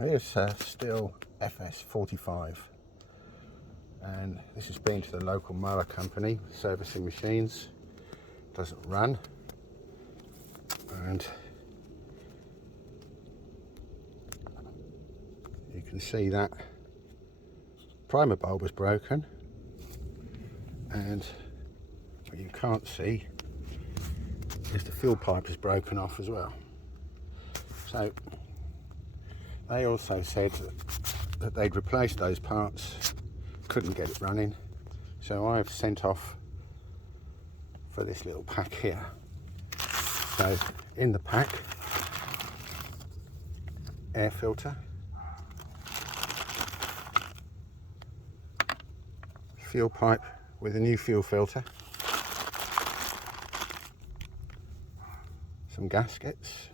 Here's a Stihl FS45, and this has been to the local mower company servicing machines. Doesn't run, and you can see that primer bulb was broken, and what you can't see is the fuel pipe is broken off as well. So they also said that they'd replaced those parts, couldn't get it running, so I've sent off for this little pack here. So in the pack, air filter, fuel pipe with a new fuel filter, some gaskets,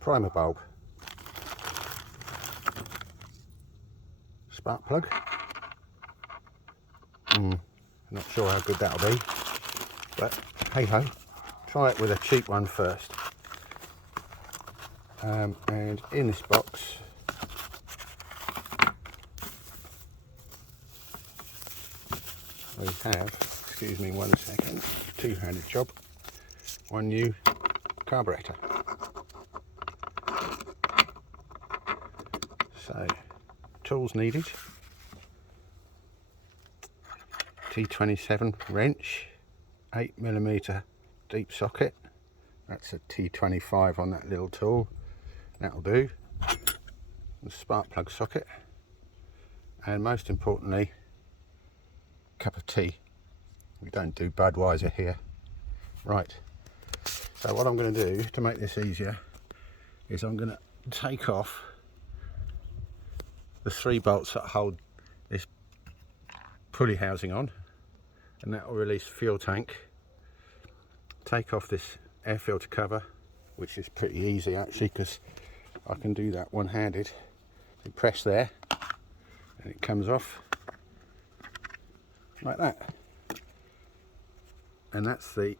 primer bulb, spark plug. Not sure how good that'll be, but hey ho, try it with a cheap one first. And in this box we have, excuse me one second, two-handed job, one new carburetor. So, tools needed: T27 wrench, 8mm deep socket, that's a T25 on that little tool, that'll do, the spark plug socket, and most importantly, cup of tea. We don't do Budweiser here. Right, so what I'm going to do to make this easier is I'm going to take off the 3 bolts that hold this pulley housing on, and that will release fuel tank. Take off this air filter cover, which is pretty easy actually because I can do that one-handed. You press there and it comes off like that, and that's the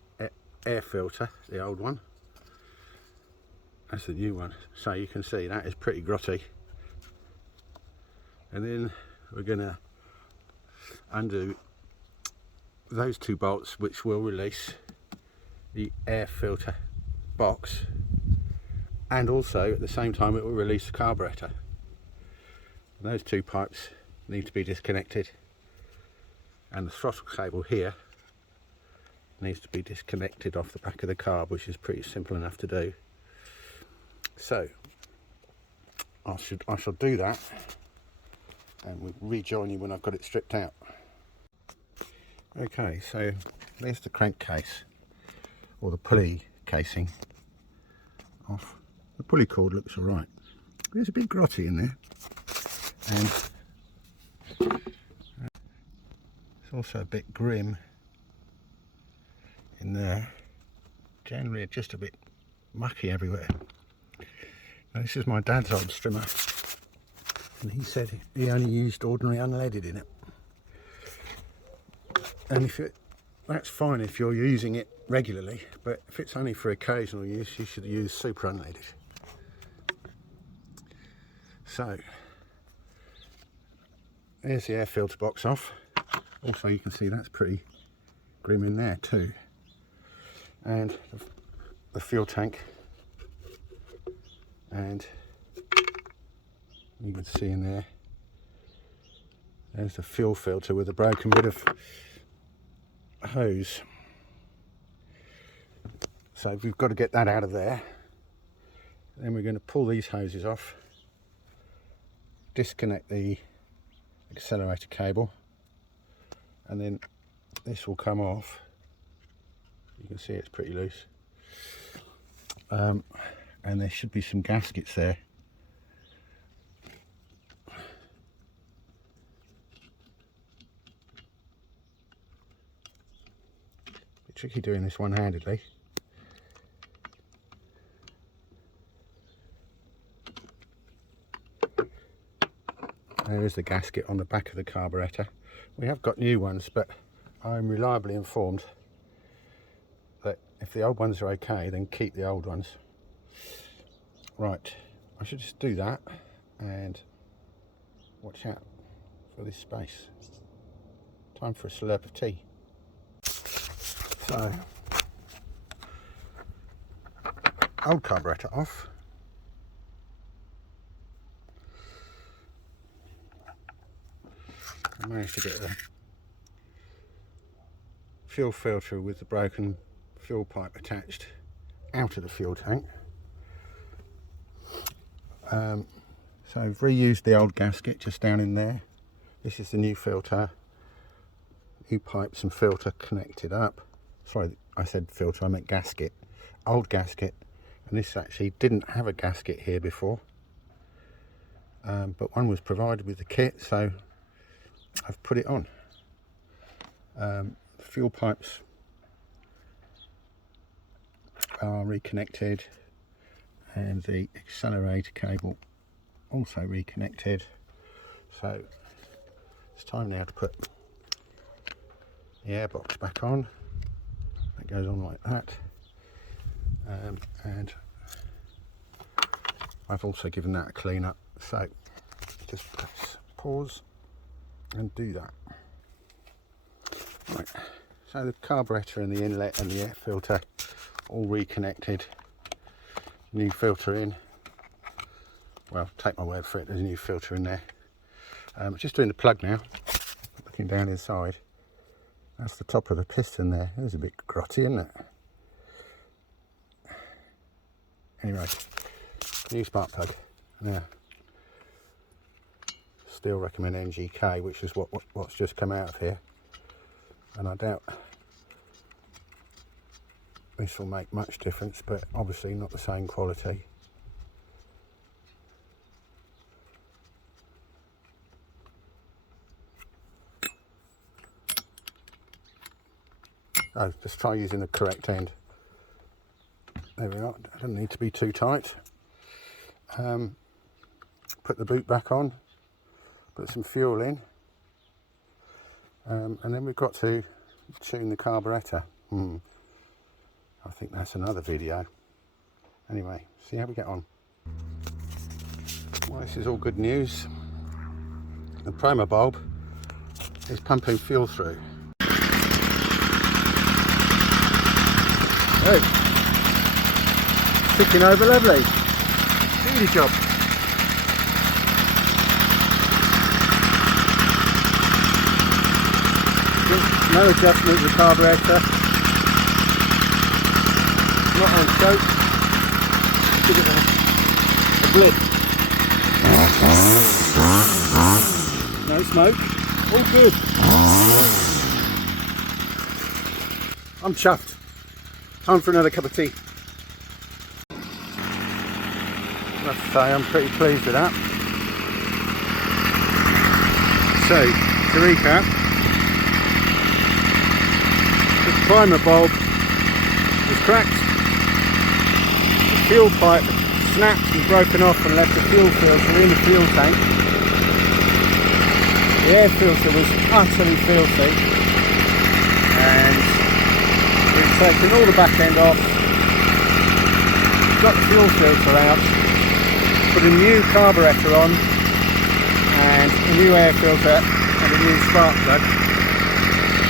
air filter, the old one. That's the new one, so you can see that is pretty grotty. And then we're going to undo those 2 bolts, which will release the air filter box, and also at the same time it will release the carburetor. And those 2 pipes need to be disconnected, and the throttle cable here needs to be disconnected off the back of the carb, which is pretty simple enough to do. So I shall do that, and we'll rejoin you when I've got it stripped out. Okay, so there's the crankcase, or the pulley casing off. The pulley cord looks alright. There's a bit grotty in there, and it's also a bit grim in there. Generally just a bit mucky everywhere. Now, this is my dad's old strimmer, and he said he only used ordinary unleaded in it. And that's fine if you're using it regularly, but if it's only for occasional use, you should use super unleaded. So there's the air filter box off. Also you can see that's pretty grim in there too. And the fuel tank, and you can see in there's the fuel filter with a broken bit of hose. So we've got to get that out of there. Then we're going to pull these hoses off, disconnect the accelerator cable, and then this will come off. You can see it's pretty loose, and there should be some gaskets there. Bit tricky doing this one-handedly. There is the gasket on the back of the carburetor. We have got new ones, but I'm reliably informed that if the old ones are okay, then keep the old ones. Right, I should just do that and watch out for this space. Time for a slurp of tea. So, old carburettor off. I managed to get the fuel filter with the broken fuel pipe attached out of the fuel tank. So I've reused the old gasket just down in there. This is the new filter, new pipes and filter connected up. Sorry, I said filter, I meant gasket. Old gasket, and this actually didn't have a gasket here before, but one was provided with the kit, so I've put it on. Fuel pipes are reconnected, and the accelerator cable also reconnected. So it's time now to put the airbox back on. That goes on like that, and I've also given that a clean up, so just press pause and do that. Right, so the carburettor and the inlet and the air filter all reconnected. New filter in. Well, take my word for it, there's a new filter in there. Just doing the plug now, looking down inside. That's the top of the piston there. It's a bit grotty, isn't it? Anyway, new spark plug. Now, still recommend NGK, which is what's just come out of here. And I doubt this will make much difference, but obviously not the same quality. Oh, just try using the correct end. There we are. It doesn't need to be too tight. Put the boot back on, put some fuel in, and then we've got to tune the carburettor. I think that's another video. Anyway, see how we get on. Well, this is all good news. The primer bulb is pumping fuel through. Hey, ticking over lovely. Beauty job. No adjustment to the carburettor. Not on choke. Give it a blip. No smoke. All good. I'm chuffed. Time for another cup of tea. I have to say I'm pretty pleased with that. So, to recap, the primer bulb was cracked, the fuel pipe snapped and broken off and left the fuel filter in the fuel tank. The air filter was utterly filthy, and we've taken all the back end off, got the fuel filter out, put a new carburettor on and a new air filter and a new spark plug.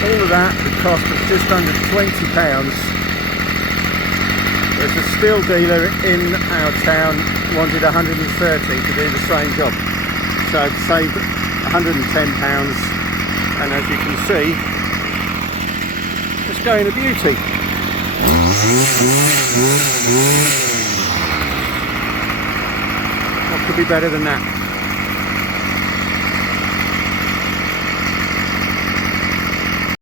All of that would cost us just under £20. There's a Stihl dealer in our town wanted 130 to do the same job. So I've saved £110, and as you can see, it's going a beauty. What could be better than that?